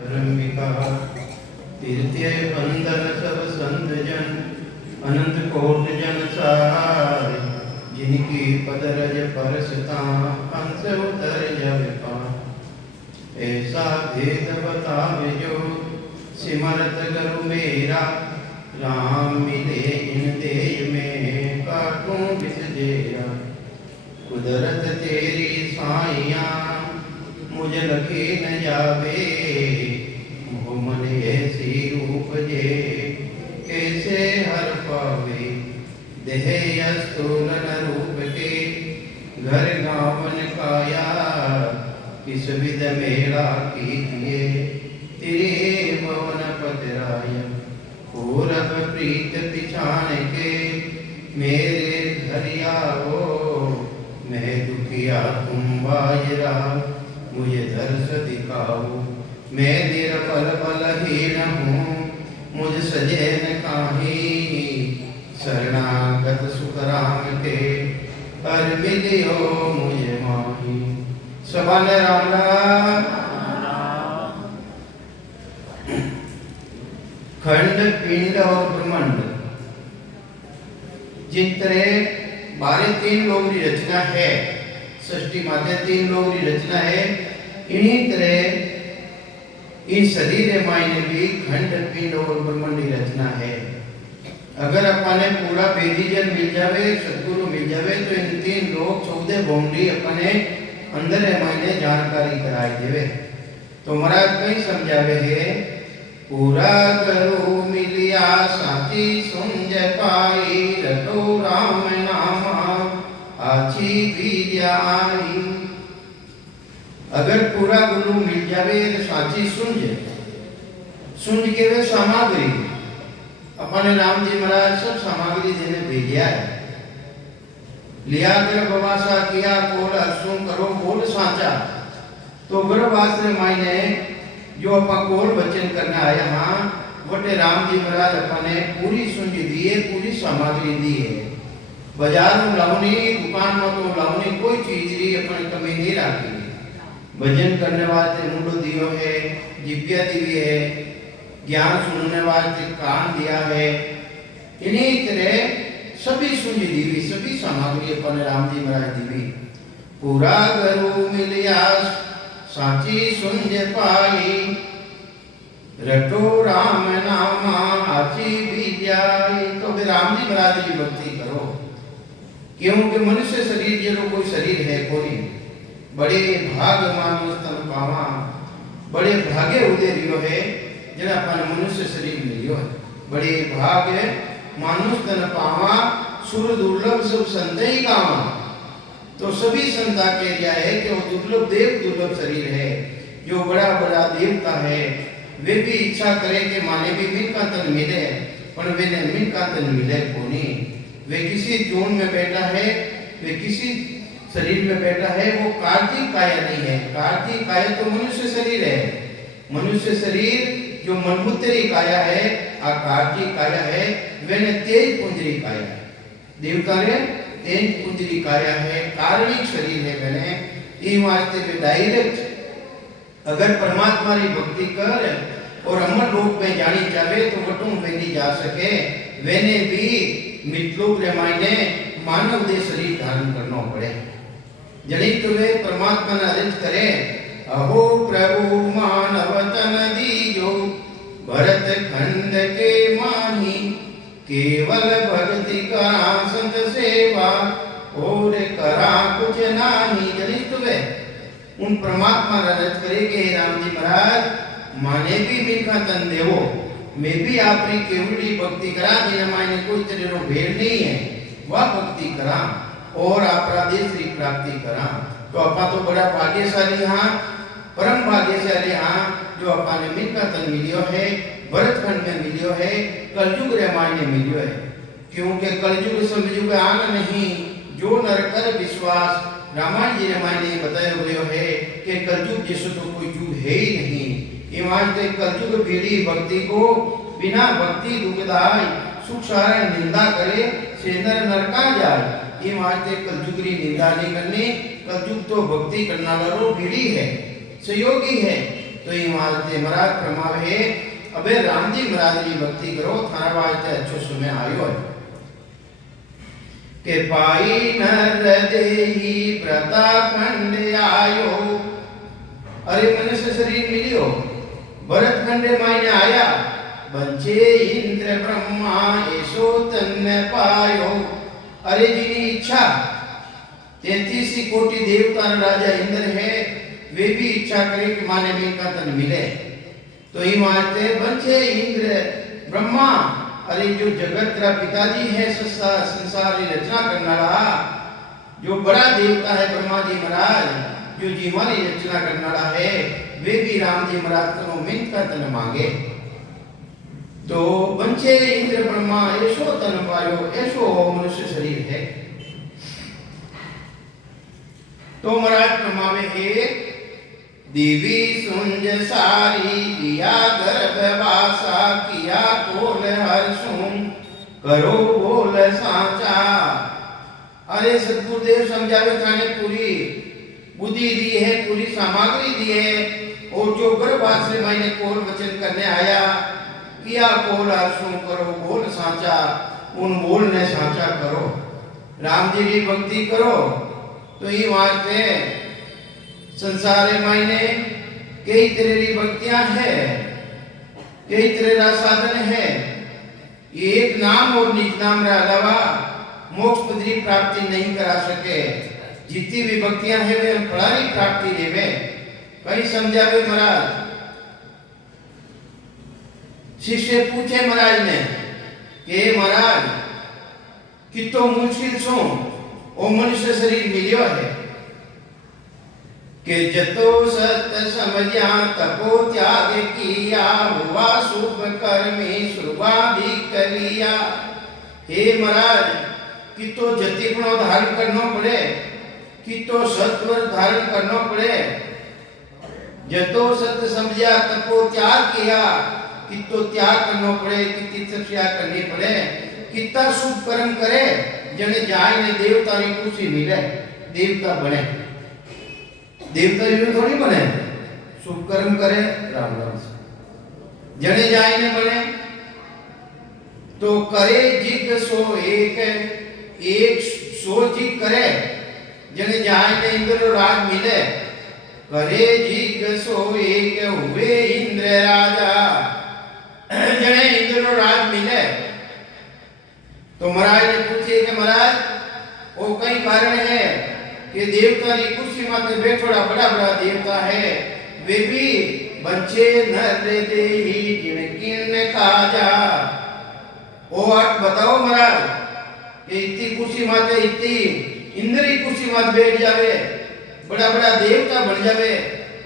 रंबिका तीर्थ्य बंदन सब संत जन अनंत कोट जन सारे जिनकी पदरज परसता हंस उतर जब पार ऐसा भेद बतावे जो सिमरत करु मेरा राम मिले इन देह में काटूं बिस जेरा कुदरत तेरी साइया मुझ लखी न जावे मोहमन ऐसी रूप जे कैसे हर पावे देह स्थूलन रूप के घर गावन काया किस विध मेला कीजिए तेरे भवन पतराय पूरब प्रीत पिछाण के मेरे घर आओ मैं दुखिया तुम बाजरा मुझे दर्श दिखाओ मैं निरफल बलहीन हूँ मुझ सजे न काही शरणागत सुखराम के पर मिलियो मुझे माही सभा ने राम राम खंड पिंड और ब्रह्मांड जिन तरह 12-3 लोगों की रचना है सृष्टि माते 3 लोगों की रचना है इन्हीं तरह इस शरीर मायने भी खंड पिंड और ब्रह्मांड की रचना है। अगर अपने पूरा वेदीजन मिल जावे सदगुरु मिल जावे तो इन 3 लोग 14 बाउंड्री अपने अंदर मायने जानकारी कराई देवे। तो महाराज कई समझावे है पूरा करो मिलिया साची सुंज पाई रटो राम नामा आची विद्याई। अगर पूरा गुरु मिल जावे तो साची सुंज के वे सामग्री अपने राम जी महाराज सब सामग्री देने भेजा है लिया कर बवासा किया कोल असु करो बोल साचा। तो गर्भवास्त्र मायने जो अपा कोल वचन करना आया हाँ वटे राम जी महाराज अपने पूरी सुंज दिए पूरी सामग्री दी है। बाजार में लावनी दुकान में तो लावनी कोई चीज री अपने कमी नहीं रखी। भजन करने वास्ते मुंडो दियो है जिब्या दी है ज्ञान सुनने वास्ते कान दिया है। इन्हीं तरह सभी सुंज दीवी सभी सामग्री अपने राम जी महाराज दीवी पूरा गुरु मिलिया साची सुंज पाई रटो राम नामा आची विद्याई। तो भी राम जी महाराज की भक्ति करो क्योंकि मनुष्य शरीर जो कोई शरीर है कोई बड़े भाग मानुष तन पावा बड़े भागे उदय रियो है जरा अपन मनुष्य शरीर मिलियो है बड़े भाग मानुष तन पावा सुर दुर्लभ सब संदेही गावा। तो सभी संता के क्या है कि वो दुर्लभ देव दुर्लभ शरीर है जो बड़ा बड़ा देवता है वे भी इच्छा करे कि माने भी मिल का तन मिले पर वे ने मिल का तन मिले कोनी। वे किसी जोन में बैठा है वे किसी शरीर में बैठा है वो कार्तिक काया नहीं है। कार्तिक काया तो मनुष्य शरीर है। मनुष्य शरीर जो मनमुत्तरी काया है आ कार्तिक काया है वे ने तेज पुंजरी काया है। देवता ने तेज पुंजरी काया है कारणिक शरीर है मैंने ये वास्ते वे डायरेक्ट अगर परमात्मा की भक्ति कर और अमर लोक में जानी चाहे तो वटू वे नहीं जा सके वेने भी मित्रों रे मायने मानव दे शरीर धारण करना पड़े जड़ी तो वे परमात्मा ने अर्ज करे अहो प्रभु मानव तन दीजो भरत खंड के माही केवल भक्ति करा संत सेवा और करा कुछ नाही। जड़ी तो वे उन परमात्मा ने अर्ज करे कि राम जी महाराज माने भी मिलखा तन देवो मैं भी आपकी केवली भक्ति करा जिन्हें मायने कोई तेरे भेड़ नहीं है वह भक्ति करा और अपराधेश की प्राप्ति करा। तो अपा तो बड़ा भाग्यशाली हाँ परम भाग्यशाली हाँ जो अपा ने मिलका तन मिलियो है भरत खंड में मिलियो है कलयुग रे मायने मिलियो है क्योंकि कलयुग समझुग आन नहीं जो नर कर विश्वास। रामायण जी ने मायने बताया हुए है कि कलयुग जैसे तो कोई युग है ही नहीं। ये कलयुग पीढ़ी भक्ति को बिना भक्ति दुखदाय सुख सारे निंदा करे से नरका जाए। ये वास्ते कलयुग की निंदा नहीं करनी। कलयुग तो भक्ति करने वालों पीढ़ी है सहयोगी है तो ये मारते महाराज प्रमावे अबे राम जी महाराज की भक्ति करो थारा वास्ते अच्छो समय आयो है के पाई नर देही प्रताखंड आयो। अरे मनुष्य शरीर मिलियो भरत खंडे मायने आया बंचे इंद्र ब्रह्मा ऐसो तन्ने पायो। अरे जिनी इच्छा 33 कोटि देवता राजा इंद्र है वे भी इच्छा करें कि माने में का तन मिले तो ही मानते बंचे इंद्र ब्रह्मा। अरे जो जगत का पिताजी है संसार की रचना करने वाला जो बड़ा देवता है ब्रह्मा जी महाराज जो जीवन की रचना करने वाला है वे भी राम जी महाराज को मिंत का तन मांगे तो बंचे इंद्र ब्रह्मा ऐसो तन पायो ऐसो मनुष्य शरीर है। तो महाराज प्रमावे एक देवी सुंज सारी किया गर्भवासा किया कोल हर्षुम करो बोल साचा। अरे सतगुरुदेव समझावे थाने पूरी बुद्धि दी है पूरी सामग्री दी है और जो गर्भवास मैंने कोल वचन करने आया किया कोल हर्षुम करो बोल साचा उन बोल ने साचा करो राम जी की भक्ति करो। तो ये वास्ते संसार मायने कई तरह की भक्तियां है कई तरह का साधन है एक नाम और निज नाम के अलावा मोक्ष पद की प्राप्ति नहीं करा सके। जितनी भी भक्तियां है वे फलानी प्राप्ति देवे कहीं समझावे महाराज। शिष्य पूछे महाराज ने कि महाराज कितो मुश्किल सो ओ मनुष्य शरीर मिलियो है के जतो सत्य समझा तपो त्याग किया हुआ शुभ कर्मी शुभाधि करिया। हे महाराज कि तो जतिपनो धारण करना पड़े कि तो सत्व धारण करना पड़े जतो सत्य समझा तपो त्याग किया कि तो त्याग करना पड़े कि तपस्या करनी पड़े कितना शुभ कर्म करे जने जाए ने देवता की खुशी मिले देवता बने देवता यूं थोड़ी बने शुभ कर्म करे राम राम से जने जाए ने बने तो करे जिग सो एक सो जिग करे जने जाए ने इंद्र राज मिले करे जिग सो एक हुए इंद्र राजा जने इंद्र राज मिले। तो महाराज ने पूछे कि महाराज वो कई कारण है कि देवता की कुर्सी माते बैठोड़ा बड़ा बड़ा देवता है वे भी बच्चे न देते ही जिनकिन खाजा। वो आप बताओ महाराज कि इतनी कुर्सी माते इतनी इंद्र की कुर्सी माते बैठ जावे बड़ा बड़ा देवता बन जावे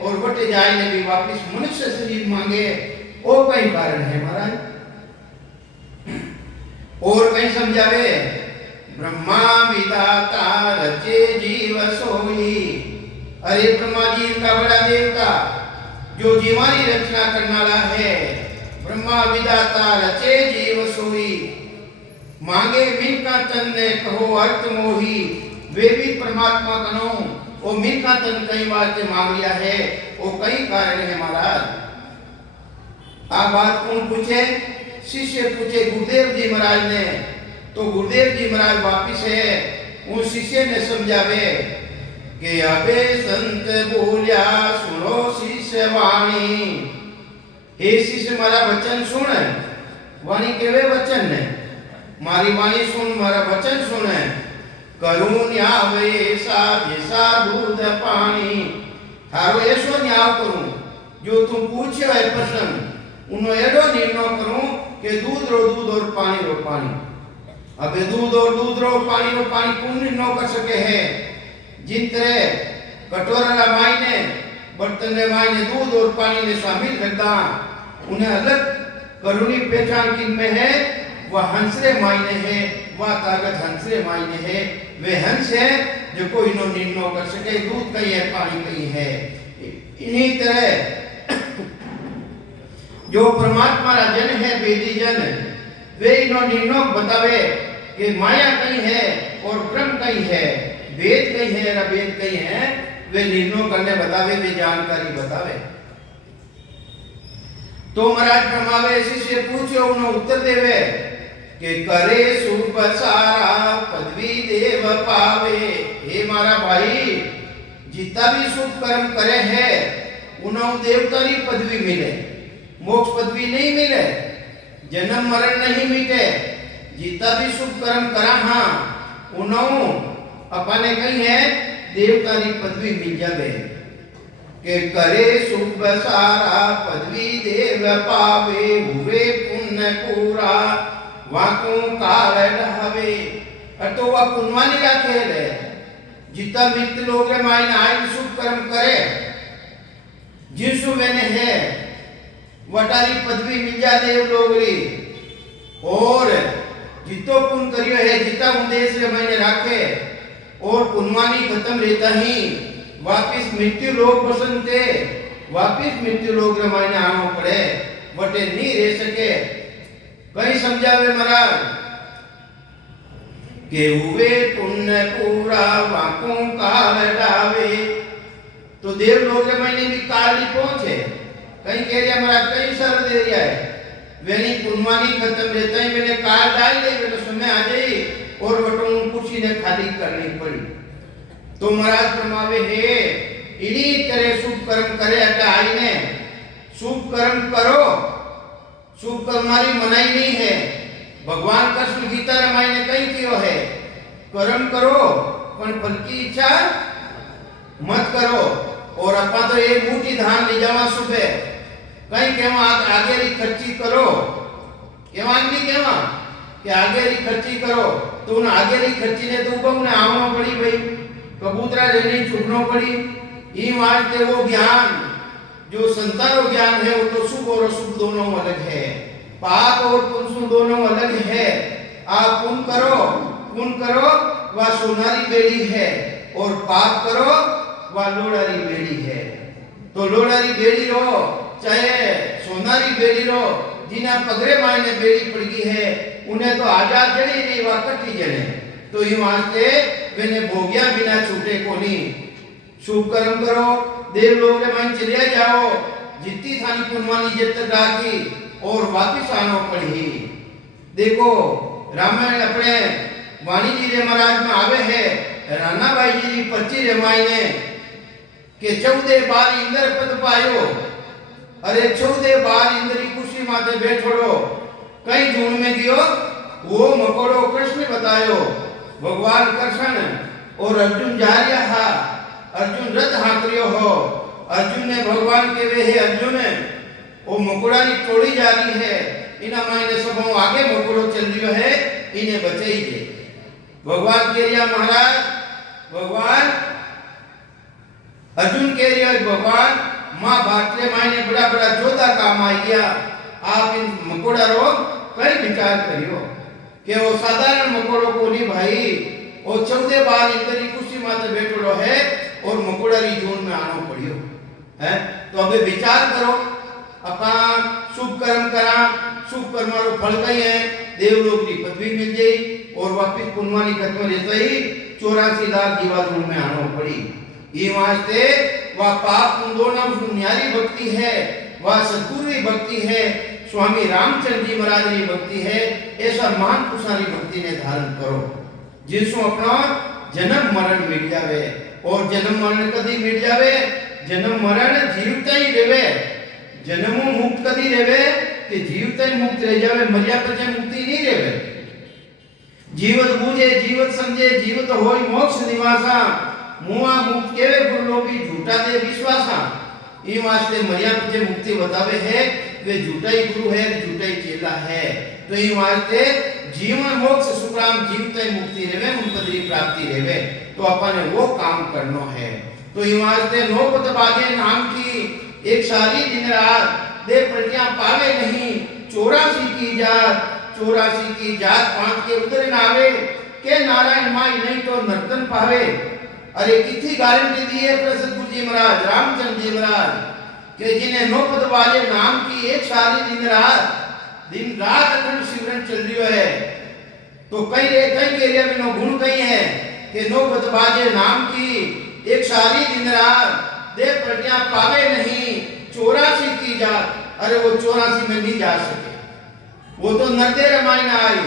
और बटे जाए ने भी वापिस मनुष्य शरीर मांगे वो कई कारण है महाराज। और कहीं समझावे ब्रह्मा विधाता रचे जीव सोई। अरे ब्रह्मा जी का बड़ा देवता जो जीवानी रचना करने वाला है ब्रह्मा विधाता रचे जीव सोई मांगे मिनका तन ने कहो अर्थ मोही वे भी परमात्मा कनो वो मिनका तन कई बार से मांग लिया है वो कई कारण है महाराज। आ बात कौन पूछे शिष्य पूछे गुरुदेव जी महाराज ने। तो गुरुदेव जी महाराज वापिस है उस शिष्य ने समझावे कि अबे संत बोलिया सुनो शिष्य वाणी। हे शिष्य मारा वचन सुन वाणी केवे वचन ने मारी वाणी सुन मारा वचन सुन करूं न्याव ऐसा जैसा दूध पानी। थारो ऐसो न्याव करूं जो तुम पूछो है प्रश्न उन्हों एडो निर्णय करूं कि दूध और पानी रो पानी। अबे दूध रो पानी कौन निर्णय कर सके है जिन तरह कटोरा मायने बर्तन में मायने दूध और पानी ने शामिल करता उन्हें अलग करुणी पहचान किन में है वह हंसरे मायने है वह ताकत हंसरे मायने है वे हंस है जो कोई नो निर्णय कर सके दूध कहीं है पानी कहीं है। इन्हीं तरह जो परमात्मा का जन है वेदी जन वे इनो निर्णय बतावे कि माया कहीं है और ब्रह्म कहीं है वेद कहीं है या वेद कहीं है वे निर्णय करने बतावे वे जानकारी बतावे। तो महाराज ब्रह्मावे शिष्य पूछो उन्हें उत्तर देवे के करे शुभ सारा पदवी देव पावे। हे मारा भाई, जितना भी शुभ कर्म करे है उन्हें देवता की पदवी मिले, मोक्ष पदवी नहीं मिले, जन्म मरण नहीं मिटे। जितना भी शुभ कर्म करा हाँ उन्हें अपने कहीं है देवता की पदवी मिल जावे। के करे शुभ सारा पदवी देव पावे, हुए पुण्य पूरा वाकू काल ढावे। तो वह पुण्यवानी का खेल है। जितना मित्र लोग मायने आयन शुभ कर्म करे जिसु मैंने है वटारी पदवी मिल जा देव लोगरी। और जितो पुण्य करियो है जितना उद्देश्य मैंने राखे और पुण्यवानी खत्म रहता ही वापिस मृत्यु लोग बसंते, वापिस मृत्यु लोग मायने आना पड़े, वटे नहीं रह सके। कहीं समझावे महाराज के हुए पुण्य पूरा वाकों काल डावे। तो देव लोग मैंने भी काल नहीं पहुंचे, कहीं कह रहा महाराज कहीं सर दे रहा है वेनी पुण्यवानी खत्म रहता ही मैंने काल डाल दी, मैंने समय आ जाई और वटों कुर्सी ने खाली करनी पड़ी। तो महाराज फरमावे है इन्हीं तरह शुभ कर्म करे अटा आईने शुभ कर्म करो। शुभ कर्म हमारी मनाई नहीं है। भगवान कृष्ण गीता रामायण ने कहीं कियो है कर्म करो पर फल की इच्छा मत करो। और अपा तो एक मोटी धान ले जावा सुबह कहीं केवा आगे री खर्ची करो, केवा नहीं केवा कि आगे री खर्ची करो। तो उन आगे री खर्ची ने तो उनको ने आवनो पड़ी भाई, कबूतरा लेने छूटनो पड़ी। ई वास्ते वो ज्ञान जो संतान ज्ञान है वो तो शुभ और अशुभ दोनों अलग है, पाप और पुण्य दोनों अलग है। आप पुण्य करो वह सोनारी बेड़ी है और पाप करो वह लोड़ारी बेड़ी है। तो लोड़ारी बेड़ी रो चाहे सोनारी बेड़ी रो, जिन्हें पगड़े मायने बेड़ी पड़ गई है उन्हें तो आजाद जड़ी नहीं वह कटी जने। तो ये वास्ते मैंने भोगिया बिना छूटे को नहीं। शुभ कर्म करो, देव लोग के मन चले जाओ, जितनी थानी पुण्यवानी जब तक राखी और वापिस आना पड़ी। देखो रामायण अपने वाणी जी रे महाराज में आवे है राना भाई जी पच्ची रामायण के 14 बार इंद्र पद पायो। अरे 14 बार इंद्र की कुर्सी माथे बैठोड़ो कई जून में गियो वो मकोड़ो कृष्ण बतायो। भगवान कृष्ण और अर्जुन जा रहा, अर्जुन रथ हाकरियो हो। अर्जुन ने भगवान के वे है अर्जुन वो मकोड़ा की टोली जा रही है, इना मायने सब आगे मकोड़ो चल रही है, इन्हें बचाइए। भगवान कह रिया महाराज, भगवान अर्जुन कह रिया भगवान मां भारतीय मायने बड़ा बड़ा जोधा काम आ गया, आप इन मकोड़ा रो कई विचार करियो कि वो साधारण मकोड़ों को नहीं भाई, वो 14 बार इंद्र की कुर्सी माथे बैठो है और मकोड़ा की जोन में आना पड़ियो है। तो अबे विचार करो अपन शुभ कर्म करा, शुभ कर्म रो फल कई है, देवलोक की पदवी मिल जाई और वापिस पुण्यवानी खत्म रहता ही 84 लाख जीवात्मा में आना पड़ी। ये वास्ते वह पाप दोनों न्यारी भक्ति है, वह सद्गुरु की भक्ति है, स्वामी रामचंद्र जी महाराज की भक्ति है। ऐसा महान पुरुषारी भक्ति ने धारण करो जिसको अपना जन्म मरण मिट जावे। और जन्म मरण कदी मिट जावे, जन्म मरण जीवता ही रेवे। जन्मों मुक्त कदी रेवे कि जीवता ही मुक्त रह जावे, मर्या पचे मुक्ति नहीं रेवे। जीवत बूझे जीवत समझे जीवत होई मोक्ष निवासा, मुआ मुक्त केवे गुरलोभी झूठा दे विश्वासा। ई वास्ते मर्या पचे मुक्ति बतावे है वे झूठा ही गुरु है, झूठा ही चेला है। तो ई वास्ते जीवन मोक्ष सुखराम जीवते मुक्ति रेवे, मुक्ति प्राप्ति रेवे। तो अपन ने वो काम करनो है। तो ई वास्ते नौपत बाजे नाम की एक सारी दिन रात दे प्रज्ञा पावे नहीं, 84 की जात 84 की जात 5 के उतरे नावे के नारायण माई नहीं तो नर्तन पावे। अरे कितनी गारंटी दी है प्रसन्न जी महाराज रामचंद्र जी महाराज कि जिन्हें नौपत बाजे नाम की एक सारी दिन रात अखंड सिमरन चल रही है। तो कई एरिया में नो गुण कई है कि नौपत बाजे नाम की एक सारी दिन रात दे प्रज्ञा पावे नहीं, 84 की जात। अरे वो 84 में नहीं जा सके, वो तो नरते रमाई ना आई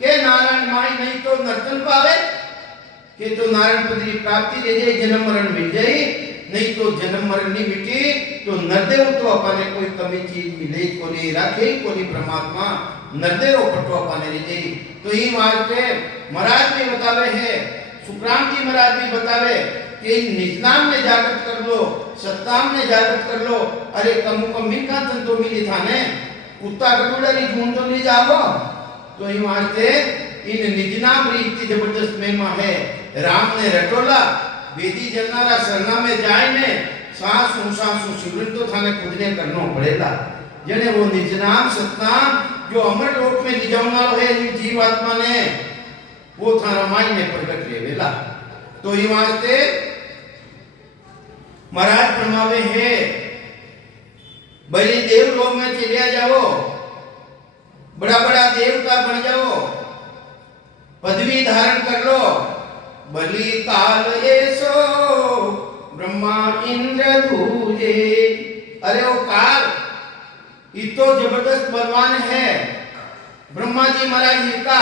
के नारायण माई नहीं तो नर्तन पावे के तो नारायण पद की प्राप्ति दे जाए, जन्म मरण मिल जाए, नहीं तो जन्म मरण नहीं मिटी तो नरदेव तो अपने कोई कमी चीज मिले को नहीं राखे को नहीं परमात्मा नरदेव पटो अपने ले जाए। तो ये वास्ते महाराज भी बतावे है, सुखराम जी महाराज भी बतावे कि निजनाम ने जागृत कर लो, सत्ताम ने जागृत कर लो। अरे कमु कम मिनका तो मिली थाने कुत्ता कटोड़ा री ढूंढ तो नहीं जाओ। तो ये वास्ते इन निजनाम री इतनी जबरदस्त महिमा है। राम ने रटोला वेदी जलनारा सरना में जाए ने सांसू शिवरण तो थाने खुद ने करनो पड़ेगा। जने वो निजनाम सत्नाम जो अमर लोक में निजावना है जीवात्मा ने वो थारा माई ने प्रकट लेवेला। तो ये वास्ते महाराज फरमावे है बलि देव लोक में चलिया जाओ, बड़ा बड़ा देवता बन जाओ, पदवी धारण कर लो। बलि काल ऐसो ब्रह्मा इंद्र दूजे। अरे वो काल इतो जबरदस्त बलवान है, ब्रह्मा जी महाराज जी का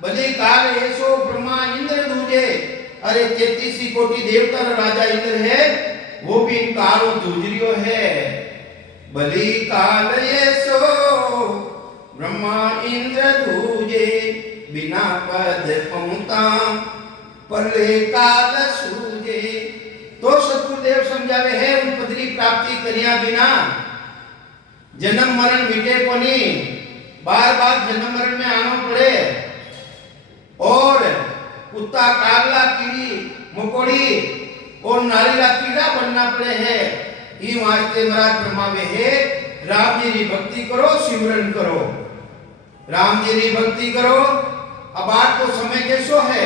बलि काल ऐसो ब्रह्मा इंद्र दूजे। अरे 33 कोटि देवता राजा इंद्र है, वो भी इन कालों दूजरियो है। बलि काल ऐसो ब्रह्मा इंद्र दूजे, बिना पद पहुँता परले काल सूजे। तो सतगुरुदेव समझावे है उन पदरी प्राप्ति करिया बिना जन्म मरण मिटे को नहीं, बार बार जन्म मरण में आना पड़े और कुत्ता कागला कीड़ी मकोड़ी और नारीला कीड़ा बनना पड़े है। ये वास्ते महाराज फरमावे है राम जी की भक्ति करो, सिमरन करो, राम जी की भक्ति करो। अब आज तो समय कैसो है,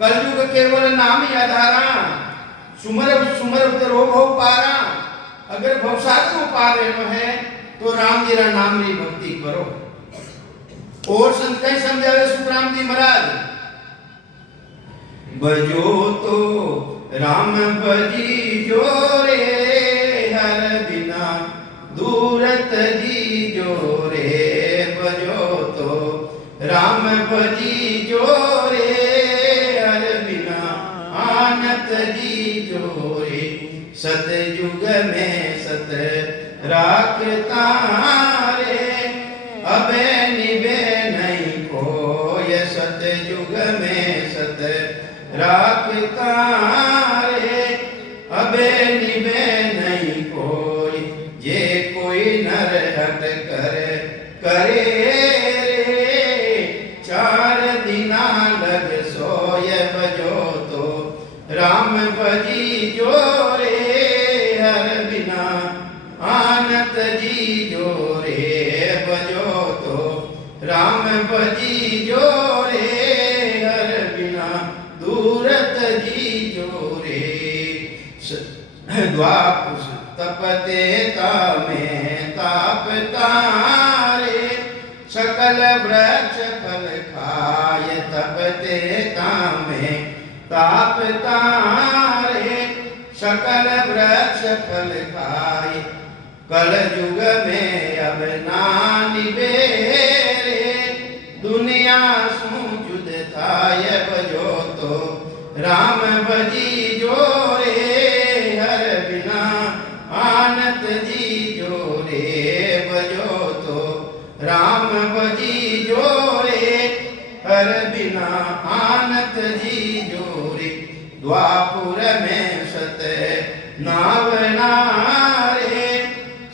कलयुग केवल नाम ही आधारा, सुमर सुमर रोग हो पारा। अगर भवसागर को पार रहना है तो राम जी रा नाम री भक्ति करो। और संत कहीं समझावे सुखराम जी महाराज, बजो तो राम बजी जोरे, हर बिना दूरत जी जोरे। बजो तो राम बजी जोरे, हर बिना आनत जी जोरे। सतयुग में सत राखता रे, अबे निबे नहीं कोय। सतयुग में सत राखता रे, अबे निबे नहीं कोई। जे कोई नर हट कर करे रे, 4 दिना लग सोय। बजो तो राम बजी जोरे, हर बिना आनत जी जोरे। बजो तो राम बजी जोरे, हर बिना दूरत जी जोरे। द्वापुष तपते तामे तापता रे, सकल वृक्ष फल खाय। तपते तामे तापता रे, सकल वृक्ष फल खाय। कल युग में अब नानिबे रे, दुनिया सु जुद थाय। बजो तो राम बजी जोरे, हर बिना आनत जी जोरे। बजो तो राम बजी जोरे, हर बिना आनत जी जोरे। द्वापुर में सत नावना रे,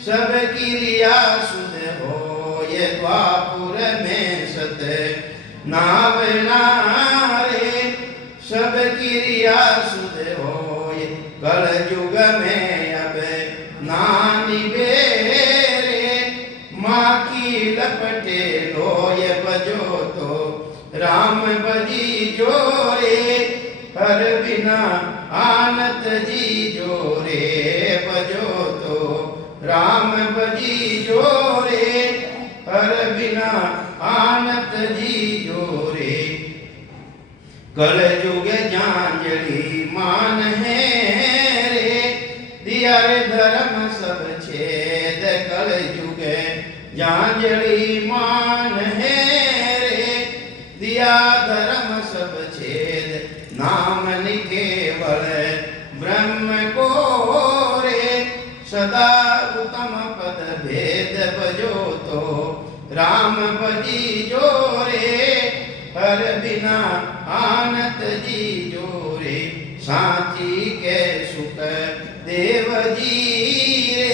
सब क्रिया सुध हो। ये द्वापुर में सत नावना रे, सब क्रिया सुध हो। कल युग में अब नानिबे रे, माँ की लपटे लोय। बजो तो राम बजी जोरे, हर बिना आनत जी जोरे। बजो तो राम बजी जोरे, हर बिना आनत जी जोरे। कल युग जांजलि मान है रे, दिया रे धर्म सब छेद कल जुगे जांजलि मान है रे दिया धर्म सब छेद नाम निकेवल ब्रह्म को रे सदा उत्तम पद भेद बजो तो राम भजी जो रे हर बिना आनत जी जो रे साची के सुख देव जी रे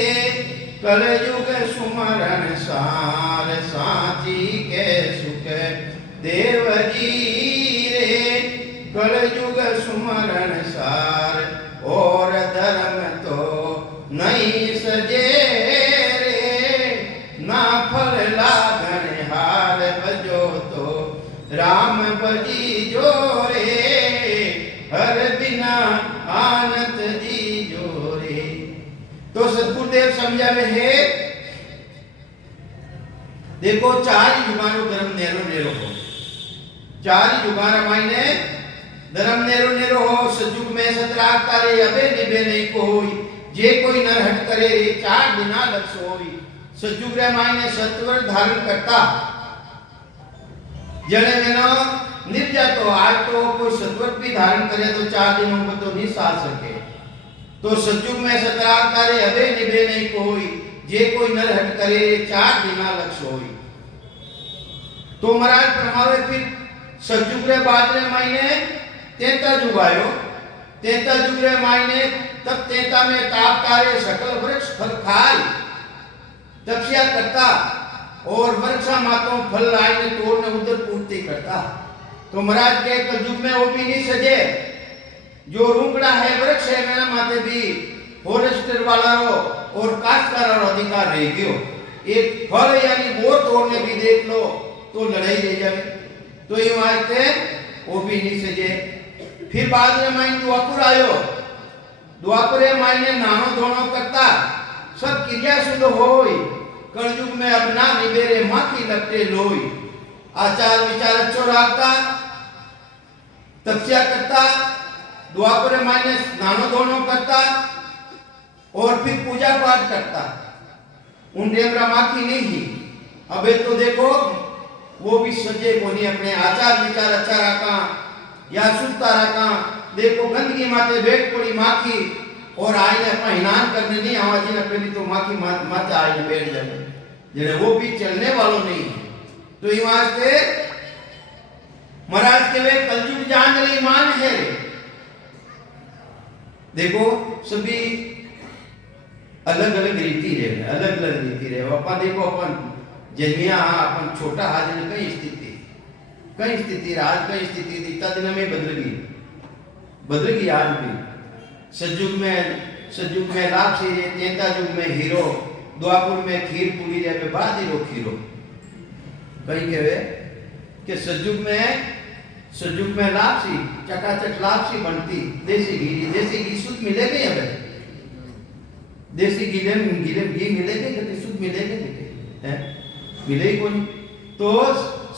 कल युग सुमरण सार साची के सुख देव जी रे कल युग सुमरण सार और धर्म तो नहीं सजे रे ना फल लागन हार बजो तो राम भजी जो रे हर बिना आनत जी जो रे। तो सतगुरुदेव समझावे है देखो चार युगानो धर्म नेरो नेरो हो चार युगाना मायने धर्म नेरो नेरो हो सतयुग में सतराग तारे अबे निभे नहीं कोई जे कोई नर हट करे रे चार दिना लक्ष्य होई सतयुग रे मायने सत्वर धारण करता जने मेनो निर्जा तो आज तो कोई सत्वर भी धारण करे तो 4 दिनों में तो नहीं साल सके तो सतयुग में सतराग तारे अबे निभे नहीं कोई जे कोई नर हट करे 4 दिना लक्ष्य होई। तो महाराज प्रमावे फिर सतयुग रे बाद रे मायने तेता युग आयो तेता युग रे मायने तब तेता में ताप तारे सकल वृक्ष फल खाय तपस्या करता और वर्षा मातों फल लाए तोड़ने उधर पूर्ति करता। तो महाराज के कलयुग में वो भी नहीं सजे जो रूपड़ा है वृक्ष है मेरा माथे भी फॉरेस्टर वाला रो और काश्तकार रो अधिकार रह गयो एक फल यानी बोर तोड़ने भी देख लो तो लड़ाई रह जाए तो ये मारते वो भी नहीं सजे। फिर बाद में माइन द्वापर आयो द्वापरे मायने नानो धोनो करता सब क्रिया शुद्ध होई कलयुग में अपना निबेरे माखी लगते लोई आचार विचार अच्छो रखता तपस्या करता द्वापरे मायने नानो धोनो करता और फिर पूजा पाठ करता उन डेमरा माखी नहीं ही। अबे तो देखो वो भी सजे को नहीं अपने आचार विचार अच्छा रखा या शुद्धता रखा देखो गंदगी माते बैठ पड़ी माखी और आईने अपना हिनान करने नहीं आवाजी ने पहली तो माखी माते आईने बैठ जाए जने वो भी चलने वालों नहीं तो ये वास्ते महाराज के वे कलयुग जांजलि मान है देखो सभी अलग अलग रीति रहे अलग अलग रीति रहे अपन देखो अपन जन्मिया अपन छोटा हाजन कई स्थिति आज कई स्थिति इतना दिन में बदल गई आज भी सतयुग में लाभ से तेता युग में हीरो द्वापुर में खीर पूरी रे बाद हीरो खीरो कहीं कहवे कि सतयुग में लापसी चकाचक लापसी बनती देसी घी शुद्ध मिलेगी अब देसी घी मिलेगी कि शुद्ध मिलेगी हैं मिले ही कोई तो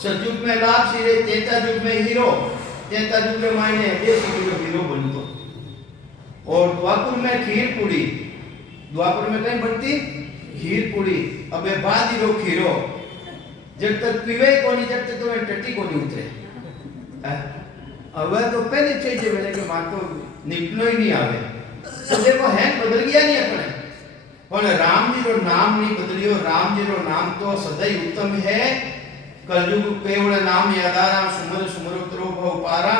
सतयुग में लापसी रे तेता युग में हीरो तेता युग में मायने देसी घी हीरो बनतो और द्वापुर में खीर पूरी द्वापुर में कहीं बनती खीर पूरी अबे बाद हीरो खीरो जब तक पीवे को नहीं जब तक तुम्हें टट्टी को नहीं उतरे अब तो पहले चाहिए मैंने कि मां तो निकलो ही नहीं आवे तो देखो है बदल गया नहीं अपने पर राम जी रो नाम नहीं बदलियो राम जी रो नाम तो सदैव उत्तम है कलयुग केवल नाम यादाराम सुमर सुमर उतरो भव पारा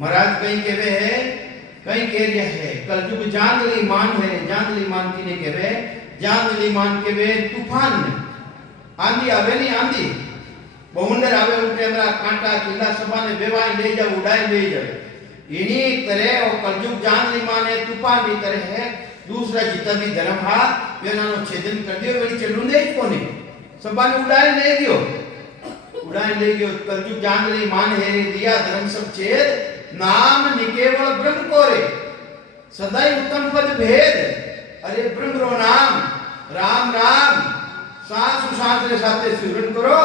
महाराज कहीं कहवे है कहीं कह रहा है कलयुग जांदली मान है जांदली मान की ने कहवे जांदली मान कहवे तूफान में आंधी आवे नहीं आंधी बहुंडर आवे उठे हमरा कांटा किला सभा ने बेवाई ले जा उड़ाई ले जाए इन्हीं तरह और कलयुग जांदली मान है तूफान की तरह है दूसरा जितना भी धर्म हा वेनानो छेदन कर दियो वेली चलुंदे ही कोनी सभा ने उड़ाई ले गयो कलयुग जांदली मान है दिया धर्म सब छेद नाम निकेवल ब्रह्म को रे सदाई उत्तम पद भेद अरे ब्रह्म रो नाम राम राम सांस सांस रे साथे सिमरन करो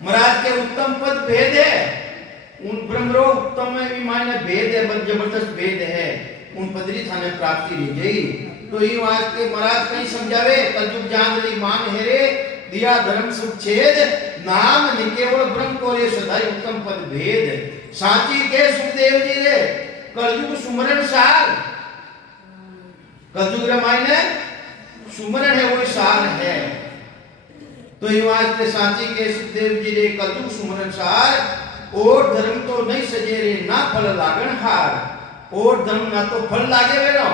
महाराज के उत्तम पद भेद है उन ब्रह्म रो उत्तम में भी मायने भेद है जबरदस्त भेद है उन पदरी थाने प्राप्ति नहीं गई तो ई वास्ते महाराज कहीं समझावे कलयुग जांदली मान हेरे दिया धर्म सुख छेद नाम निकेवल ब्रह्म को रे सदाई उत्तम पद भेद साची के सुखदेव जी रे कलयुग सुमरण सार कलयुग रे मायने सुमरण है वो सार है। तो ये वास्ते साची के सुखदेव जी रे कलयुग सुमरण सार और धर्म तो नहीं सजे रे ना फल लागण हार और धर्म ना तो फल लागे वेरो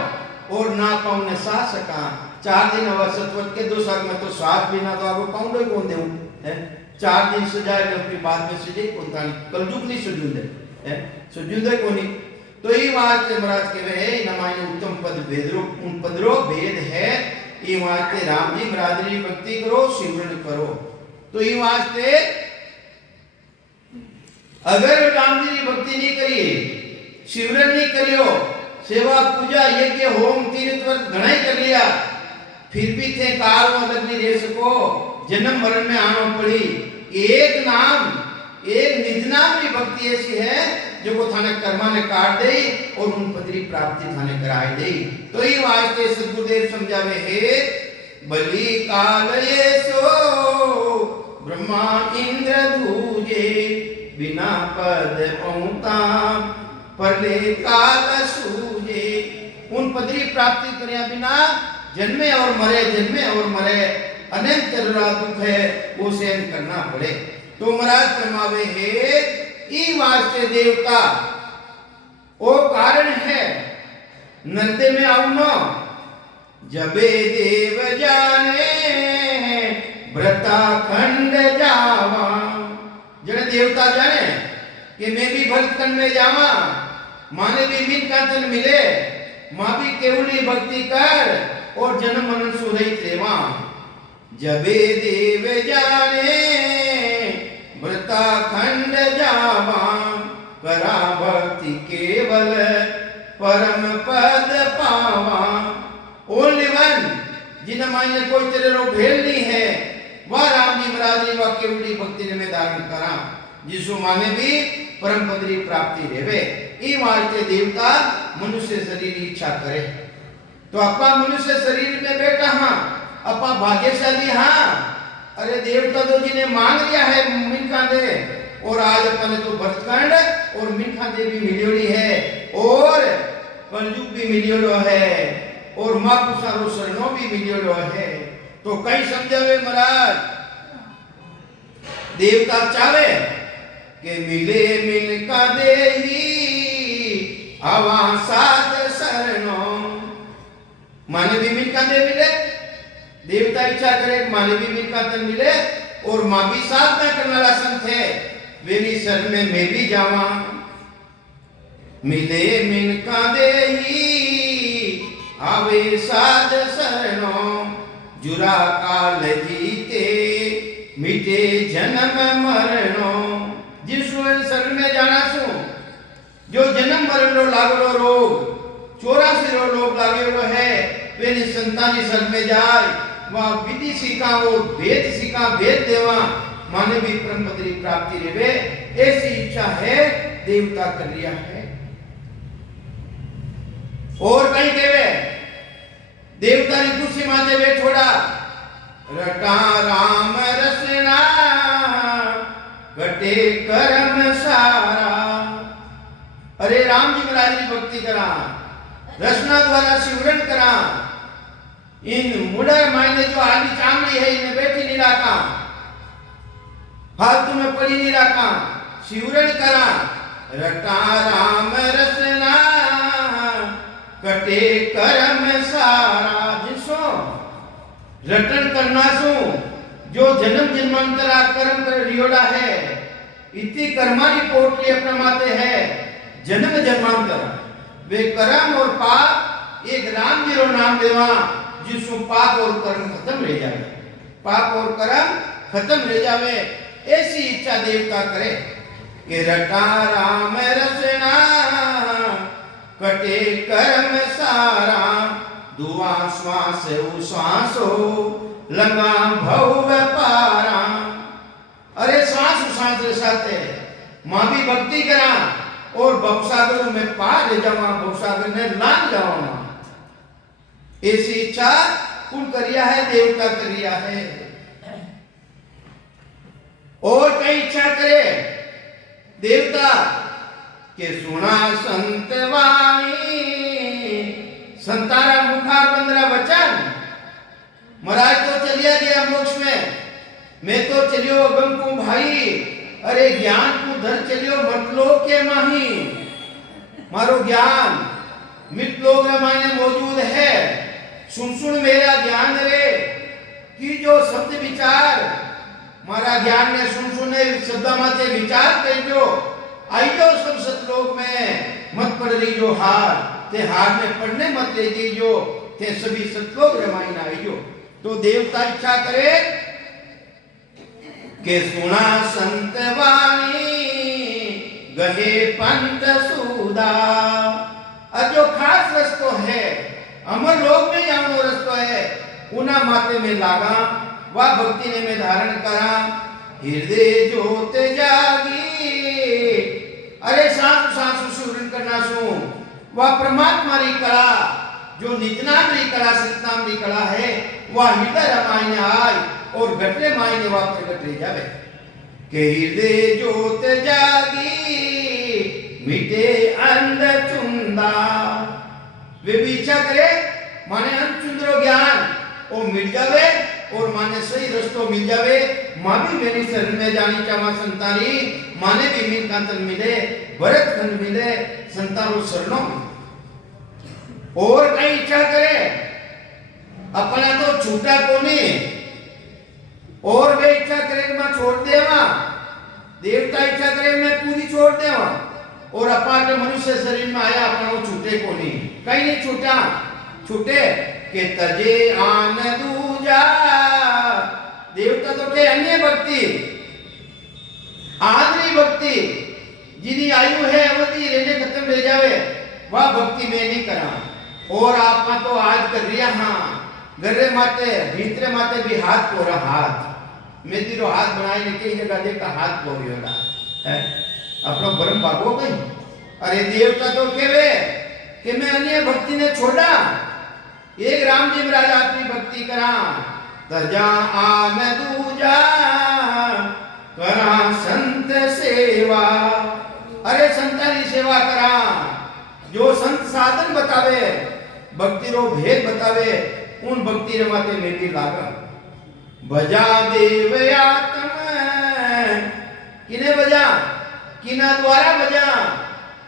और ना पाऊं सा सका 4 दिन अवर सतवत के 2 साल में तो साथ भी ना तो आपको पाऊं दो कौन देऊं है 4 दिन सजाए ने अपनी बात में सजे कोता कलयुग नहीं सजुंदे है सजुंदे कोनी। तो ये वास्ते महाराज कहवे है नमाने उत्तम पद भेदरो उन पदरो भेद है ये वास्ते राम जी महाराज री भक्ति करो सिमरन करो। तो ये वास्ते अगर राम जी की भक्ति नहीं करिए सिमरन नहीं करियो सेवा पूजा यज्ञ होम तीर्थ व्रत घना ही कर लिया फिर भी थे काल में अलग नहीं रह सको जन्म मरण में आना पड़ी एक नाम एक निज नाम की भक्ति ऐसी है जो को थाने कर्मा ने काट दे और उन पदरी प्राप्ति थाने कराए दे। तो ये वास्ते सद्गुरुदेव समझावे है बलि काल ये सो ब्रह्मा इंद्र दूजे बिना पद पहुता परले काल सूजे उन पदरी प्राप्ति करया बिना जन्मे और मरे अनंत दुख है वो सहन करना पड़े। तो महाराज फरमावे है ई वास्ते देवता ओ कारण है नरदे में आउनो जबे देव जाने व्रता खंड जावा जने देवता जाने कि मैं भी भक्त खंड में जावा माने भी मिल का तन मिले मां भी केवली भक्ति कर और जन्म मरण सुरहित रेवा जबे देव जाने व्रता खंड जावा करा भक्ति केवल परम पद पावा। ओनली वन जिन माने कोई तेरे रो भेल नहीं है वह राम जी महाराज जी वा केवली भक्ति में धारण करा जिसु माने भी परम पदरी प्राप्ति रेवे। ई वास्ते देवता मनुष्य शरीर की इच्छा करे तो अपा मनुष्य शरीर में बैठा हाँ अपा भाग्यशाली हाँ अरे देवता तो जिन्हें मांग लिया है मिनखा दे और आज अपन तो भरतखंड और मिनखा दे भी मिलियोड़ी है और कलयुग भी मिलियोड़ो है और मां पुसारो शरणों भी मिलियोड़ो है। तो कई समझावे महाराज देवता चावे के मिले मिलका देही आवा सात शरणों माने भी मिलका दे मिले देवता इच्छा करे माने भी मिलका तन मिले और मां भी साधना करने वाला संत है वेरी शरण में मैं भी जावा मिले मिलका देही आवे साध शरणों जुरा काल जीते मिटे जन्म मरणों जिस शरण में जाना सु जो जन्म मरण रो लागलो रोग 84 रो रोग लागेलो है वे संतानी शरण में जाए वह विधि सीखा वो भेद सीखा भेद देवा माने भी परम पदरी प्राप्ति रेवे ऐसी इच्छा है देवता कर लिया है। और कहीं केवे देवता ने कुर्सी माथे बैठोड़ा रटा राम रसना घटे कर्म सारा अरे राम जी महाराज की भक्ति करा रचना द्वारा सिमरन करा इन मुडर मायने जो आली चामड़ी है इन्हें बैठी नहीं रखा हाथ में पड़ी नहीं रखा सिमरन करा रटा राम रसना कटे कर्म सारा जिसो रटन करना सु जो जन्म जन्मांतरा कर्म कर रियोड़ा है इतनी कर्मानी पोटली अपना माते है जन्म जन्मांतर वे कर्म और पाप एक राम जी रो नाम देवा जिसको पाप और कर्म खत्म रह जावे पाप और कर्म खत्म रह जावे ऐसी इच्छा देवता करे कि रटा राम रसना कटे कर्म सारा दुआ श्वास उश्वासो लगा भव पारा अरे श्वास उश्वास रे साथे मां भी भक्ति करा और भवसागर में पार ले जावा भवसागर ने लांग जावा ऐसी इच्छा कौन करिया है? देवता करिया है। और कई इच्छा करे देवता के सुना संत वाणी, संतारा मुखा 15 वचन। महाराज तो चलिया गया मोक्ष में, मैं तो चलियो अगम को भाई, अरे ज्ञान को धर चलियो मतलोक के माही। मारो ज्ञान मितलोक मायने मौजूद है, सुन सुन मेरा ज्ञान रे कि जो शब्द विचार मारा ज्ञान ने सुन सुने शब्द माते विचार करियो, आइयो सब सतलोक में मत पड़ रही जो हार, ते हार में पढ़ने मत ले दीजो, ते सभी सतलोक रमाई ना आइयो। तो देवता इच्छा करे के सुना संत वाणी गहे पंत सूदा। और जो खास रस्तो है अमर लोक में जानो रस्तो है, उना माते में लागा वह भक्ति ने में धारण करा, हृदय जोत जागी। अरे सांस सांस सुरन करना सु वह परमात्मा री कला, जो निजनाम री कला सतनाम री कला है, वह हृदय रामायण आय और घटने मायने वह प्रकट रह जावे। के हृदय जोत जागी मिटे अंध चुंदा। वे भी इच्छा करे माने अंध चुंदरो ज्ञान वो मिल जावे और माने सही रस्तो मिल जावे। माँ भी मेरी शरण में जानी चावा संतानी, माने भी मिल कांतन मिले, भरत खंड मिले, संतानो शरणों में। और कई इच्छा करे अपना तो छूटा कोनी, और वे इच्छा करे कि मैं छोड़ देवा, देवता इच्छा करे मैं पूरी छोड़ देवा, और अपाट मनुष्य शरीर में आया अपना वो छूटे कोनी। कहीं नहीं छूटा, छूटे के तजे आन दूजा। देवता तो के अन्य भक्ति, आदरी भक्ति जिनी आयु है अवधि रहने खत्म रह जावे, वह भक्ति में नहीं करा। और आपका तो आज कर रिया, हाँ गर्रे माते भीतरे माते भी हाथ पोरा हाथ मैं तेरो हाथ बनाए ने कई जगह देखा हाथ पोरियोला है अपनो ब्रह्म भागो गई। अरे देवता तो केवे कि मैं अन्य भक्ति ने छोड़ा, एक राम जी महाराज अपनी भक्ति करा, तजा आ मैं दूजा करा संत सेवा। अरे संतानी सेवा करा, जो संत साधन बतावे, भक्ति रो भेद बतावे, उन भक्ति रे माते में भी लागा। भजा देवयात्म किने भजा, किना द्वारा भजा।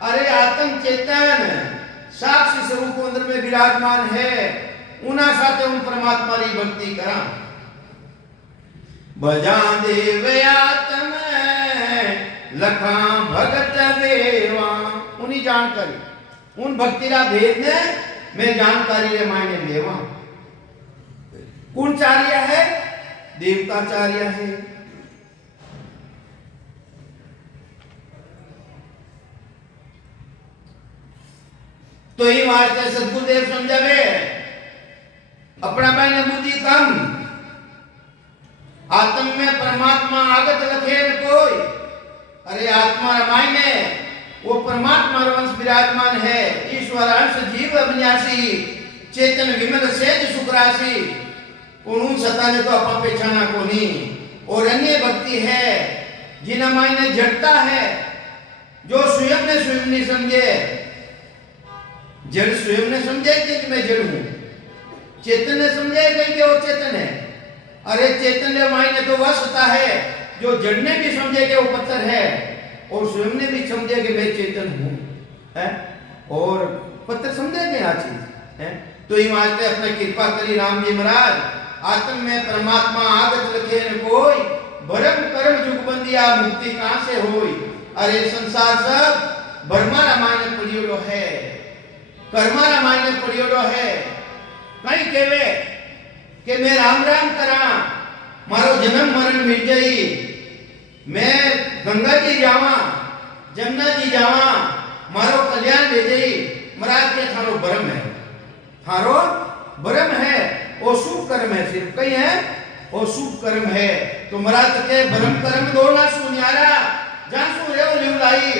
अरे आत्म चेतन साक्षी स्वरूप अंदर में विराजमान है, उना साथे उन परमात्मा री भक्ति करा। भजा देवयात्म लखा भगत देवा। उन्हीं जानकारी, उन भक्ति रा भेद ने मैं जानकारी रे मायने लेवा। कौन चार्य है? देवताचार्य है। तो ये वास्ते सदगुरुदेव समझावे अपना भाई ने बुद्धि कम, आत्म में परमात्मा आगत लखे कोई। अरे आत्मा रामायणे वो परमात्मा वंश विराजमान है, ईश्वर अंश जीव अविनाशी, चेतन विमल सेज सुखराशि। उन सता ने तो अपा पहचाना को नहीं। और अन्य भक्ति है जिन्हें मायने जड़ता है, जो स्वयं ने स्वयं नहीं समझे। जड़ स्वयं ने समझे कि मैं जड़ हूं, चेतन ने समझे कि वो चेतन है। अरे चेतन ने मायने तो वह सता है जो जड़ ने भी समझे कि वो पत्थर है, और स्वयं ने भी समझे कि मैं चेतन हूं है, और पत्थर समझे क्या चीज है। तो ये मानते अपने कृपा करी राम जी महाराज, आत्म में परमात्मा आगत लखे न कोई, भरम कर्म जुग बंदिया मुक्ति कहां से होई। अरे संसार सब भरमा रामायण पढ़ियोलो है, कर्मा रामायण पढ़ियोलो है। कहीं केवे कि मैं राम राम करा, मारो जन्म मरण मिट जाई, मैं गंगा जी जावा, जमुना जी जावा, मारो कल्याण ले जाई। महाराज के थारो भरम है, थारो भरम है, वो शुभ कर्म है। सिर्फ कहीं है वो शुभ कर्म है। तो महाराज के भरम कर्म दोना सुनियारा जान सु रे लाई।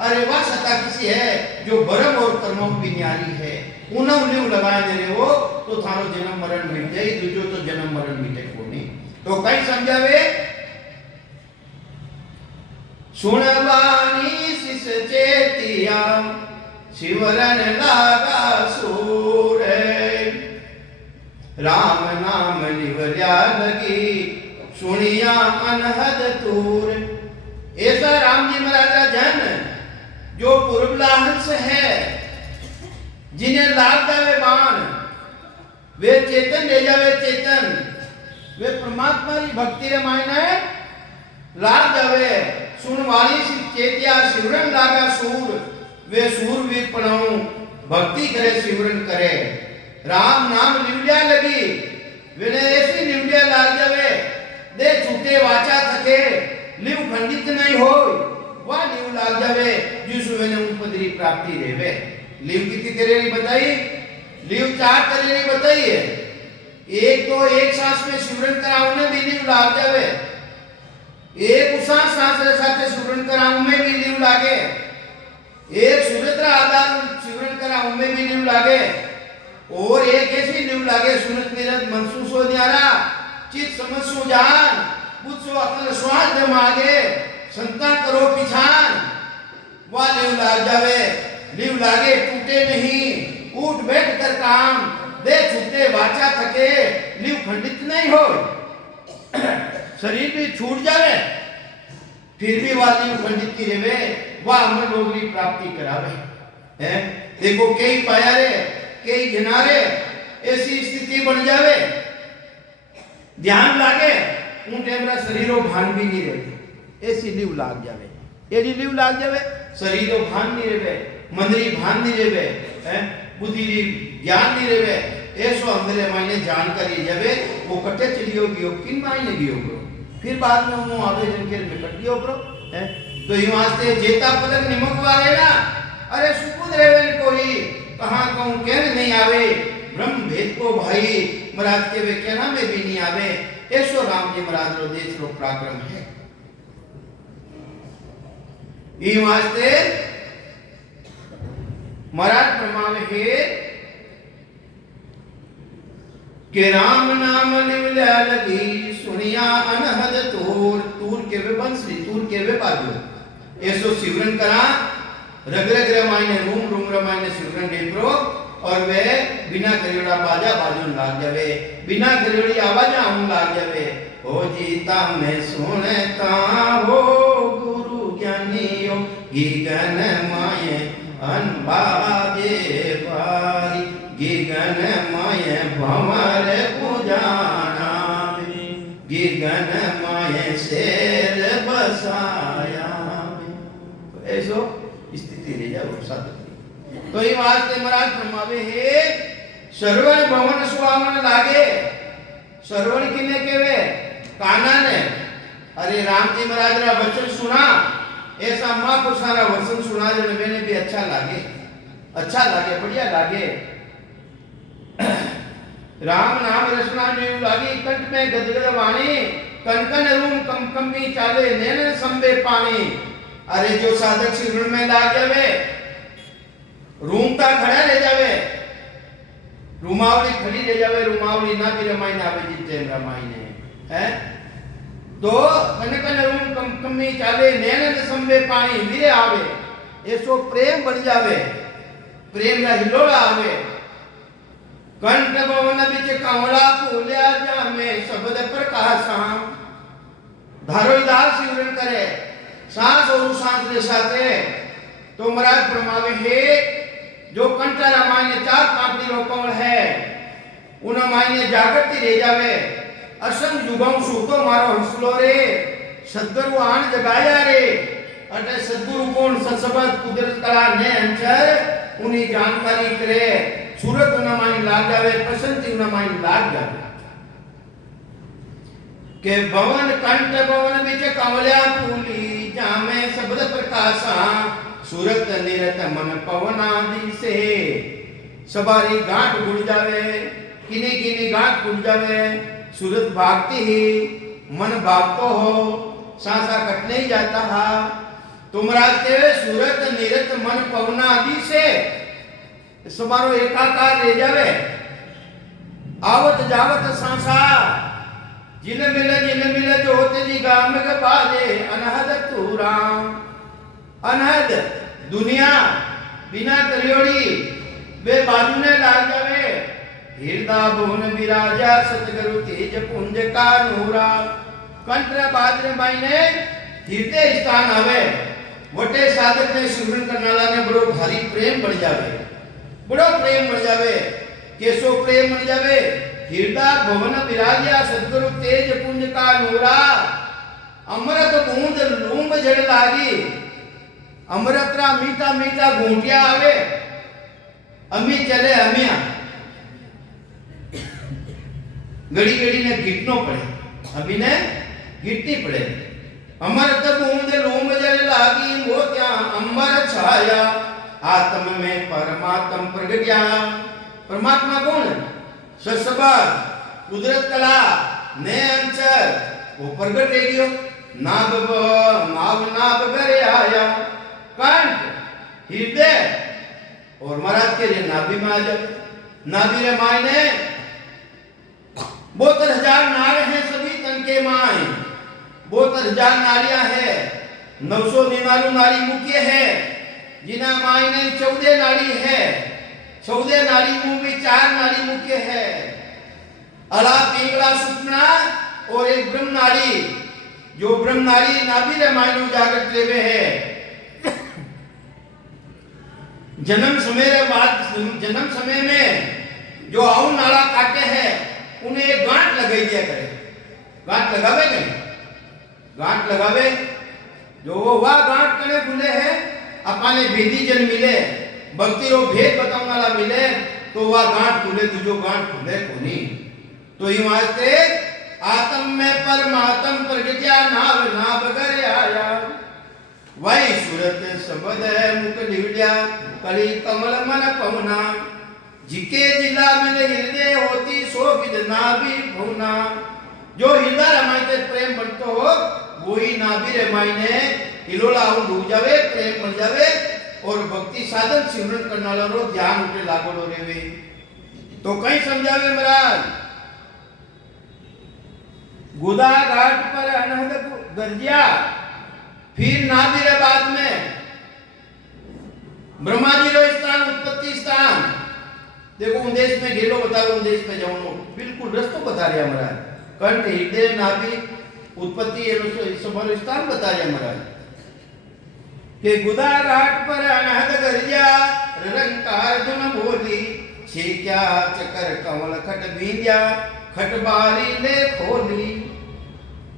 अरे वह सता किसी है जो भरम और कर्मों की न्यारी है। उन्हें लिव लगाए दे रहे हो तो थारो जन्म मरण मिट जाए, दूजो तो जन्म मरण मिटे को नहीं। तो कई समझावे सुनवानी सिस चेतिया शिवरन लागा सूर, राम नाम लिवल्या लगी सुनिया अनहद तूर। ऐसा राम जी महाराज जन जो पूर्वलाहंस है, जिन्हें लाग जावे बाण, वे चेतन ले जावे चेतन, वे परमात्मा की भक्ति रे मायने लाग जावे। सुनवाली चेतिया शिवरन लागा सूर, वे सूरवीर पणाऊ भक्ति करे शिवरन करे। राम नाम लिवलिया लगी, वे ऐसी लिवलिया लाग जावे दे छूटे वाचा थके लिव खंडित नहीं हो, वह लिव लाग जावे जिसु वेने उपदरी प्राप्ति रेवे। लिव कितनी तरह नहीं बताई, लिव 4 तरह नहीं बताई है। एक तो एक सांस में सिमरन कराऊ ने भी लिव लाग जावे, एक उसा सांस रे साथे सिमरन कराऊ में भी लिव लागे, एक सुरत्र आधार सिमरन कराऊ में भी लिव लागे, और एक ऐसी लिव लागे सुनत निरत महसूस हो न्यारा चित समझो जान बुझो अकल श्वास दे मागे संता करो पिछान, वह लिव लाग जावे। लिव लागे टूटे नहीं, उठ बैठ कर काम दे छूटे वाचा थके लिव खंडित नहीं हो। शरीर भी छूट जावे फिर भी वह लिव खंडित की रेवे, वह अमर लोग की प्राप्ति करावे है। देखो कई पाया रे कई गिनारे ऐसी स्थिति बन जावे, ध्यान लागे उन टेमरा शरीरों भान भी नहीं रहते, ऐसी लिव लाग जावे, एडी लिव लाग जावे शरीरों भान नहीं रहे, मंदरी भान नहीं रहे है, बुद्धि ज्ञान नहीं रहे, ऐसो अंदर मायने जानकारी जावे वो कटे चलियो गियो किन मायने गियो ब्रो, फिर बाद में वो आवेदन के में कट गियो ब्रो है। तो ये वास्ते जेता पलक निमक वाले ना, अरे सुकुद रेवे कोई कहां कहूं कहने नहीं आवे, ब्रह्म भेद को भाई महाराज के वे कहना में भी नहीं आवे, ऐसो राम जी महाराज रो देश रो पराक्रम है। ये वास्ते महाराज प्रमाण है कि राम नाम लिवल्या लगी सुनिया अनहद तूर, तूर के वे बंसरी तूर के वे बाजू ऐसो सिमरन करा रग रग रमायने रूम रूम रमायने सिमरन डेप्रो, और वे बिना करियोड़ा बाजा बाजू लाग जावे, बिना करियोड़ी आवाज आऊं लाग जावे। हो जीता मैं सुनता हो गुरु ज्ञानियो गीगन माये अनबाजे पारी, गीगन माये भंवर पुजाना, गीगन माये शेर बसाया। ऐसो स्थिति ले जाओ साथ। तो ये वास्ते महाराज फरमावे है श्रवण भवन सुहावन लागे, श्रवण किने केवे काना ने, अरे राम जी महाराज रा वचन सुना, ऐसा मां को सारा वचन सुना जो मैंने भी अच्छा लागे, अच्छा लागे बढ़िया लागे। राम नाम रसना नीव लागी कंठ में गदगद वाणी, कनकन रूम कंकमी चाले नैन संबे पानी। अरे जो साधक सिमरन में लाग जावे रूमता खड़ा ले जावे, रुमावली खड़ी ले जावे, रुमावली ना भी रमाई आवे जिते रमाई ने है। तो कनकन रूम कंकमी चाले नैन संबे पानी वीरे आवे, ऐसो प्रेम बढ़ जावे, प्रेम का हिलोड़ा आवे। कंठ भवन बिच कमला फूल्या जामे शब्द प्रकाशा, धारोदार सिमरन करे सांस और सांस के साथे। तो महाराज प्रमावे है जो कंठ रामायण 4 पापड़ी रोकवल है उन मायने जागृति रह जावे, असंग युगों सूतो मारो हंसलो रे, सद्गुरु आन जगाया रे, अटे सद्गुरु कौन सत्सबद कुदरत कला ने अंचर उन्हीं जानकारी करे, सूरत उन मायने लाग जावे, प्रसन्नति उन मायने लाग जावे। के भवन कंठ भवन बिच कमल्या फूली जामे शब्द प्रकाशा, सूरत निरत मन पवनादि से। सवारी गांठ गुड़ जावे, किनी किनी गांठ गुड़ जावे, सूरत भागती ही मन भागतो हो, सांसा कटने ही जाता है। तुम रास्ते सूरत निरत मन पवनादि से, समारो एकाकार रह जावे। आवत जावत संसार जिले मिले जो होते जी गाम के बाजे अनहद तूरा अनहद दुनिया बिना करियोड़ी वे बाजू ने लाग जावे। हृदय भुवन विराजा सतगुरु तेज पुंज का नूरा कंत्र बादरे मायने हृदय स्थान आवे। वटे साधक ने सुमरन करनाला ने बड़ो भारी प्रेम बढ़ जावे, बड़ो प्रेम बढ़ जावे। केसो प्रेम बढ़ जावे। हृदय भवन विराजा सतगुरु तेज पुंज का नूरा अमृत बूंद लूंब जड़ लागी। अमृतरा मीठा मीठा घूंटिया आवे। अमी चले अमिया घड़ी घड़ी ने घीटनो पड़े, अभी ने घीटनी पड़े। अमृत बूंद लूंब जड़ लागी मोत्या अमर छाया। आत्म में परमात्म प्रगट्या। परमात्मा कौन है? ससबर कुदरत कला ने अंचर वो प्रगट रेडियो नाभ नाभ करे आया। कंठ हृदय और महाराज के लिए नाभि में आ जाए। नाभि रे मायने 72,000 नाड़ हैं सभी तन के माए। 72,000 नाड़ियां है। 999 नाड़ी मुख्य है जिना मायने 14 नाड़ी है। 14 नाड़ी मुंह में 4 नाड़ी मुख्य है। अला पिंगला सुषुम्ना और एक ब्रह्म नाड़ी, जो ब्रह्म नाड़ी नाभि रे मायने जागृत लेवे है। जन्म समय में जो आउ नाड़ा काटे हैं उन्हें एक गांठ लगाई दिया करे। गांठ लगावे नहीं, गांठ लगावे जो वो वह गांठ कने खुले है। अपने भेदी जन मिले भक्ति रो भेद बताने वाला मिले तो वह गांठ खुले, दूजो गांठ खुले कोनी। तो ये वास्ते आत्म में परमात्म प्रगट्या नाव नाभ करे आया। वही सूरत सबद है मुख निवड्या कली कमल मन पवना। जिके जिला में हृदय होती सो विद नाभि भुवना। जो हृदय रमायते प्रेम बनतो हो वही नाभि रे मायने हिलोला डूब जावे, प्रेम बन जावे और भक्ति साधन सिमरन करना लो ध्यान उठे लागोड़ो रेवे। तो कहीं समझावे महाराज गुदा घाट पर अनहद गर्जिया। फिर नाभि रे बाद में ब्रह्मा जी रो स्थान उत्पत्ति स्थान। देखो उन देश में गेलो बता रहा, उन देश में जाऊं बिल्कुल रस्तो बता रहा महाराज। कंठ हृदय नाभि उत्पत्ति ये स्थान बता रहा महाराज के गुदा घाट पर अनहद गर्जिया रंकार धुन बोली। छेक्या चकर कमल खट बींद्या खट बारी ले खोली।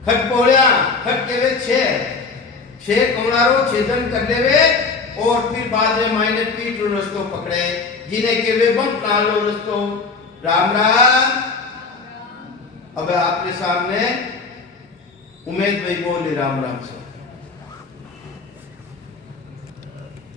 खट बोलिया खट के वे छे कमलारो छेदन कर देवे और फिर बाद में मायने पीठ रस्तो पकड़े जिन्हें के वे बम नालो रस्तो। राम राम। अब आपके सामने उमेद भाई बोले राम राम से।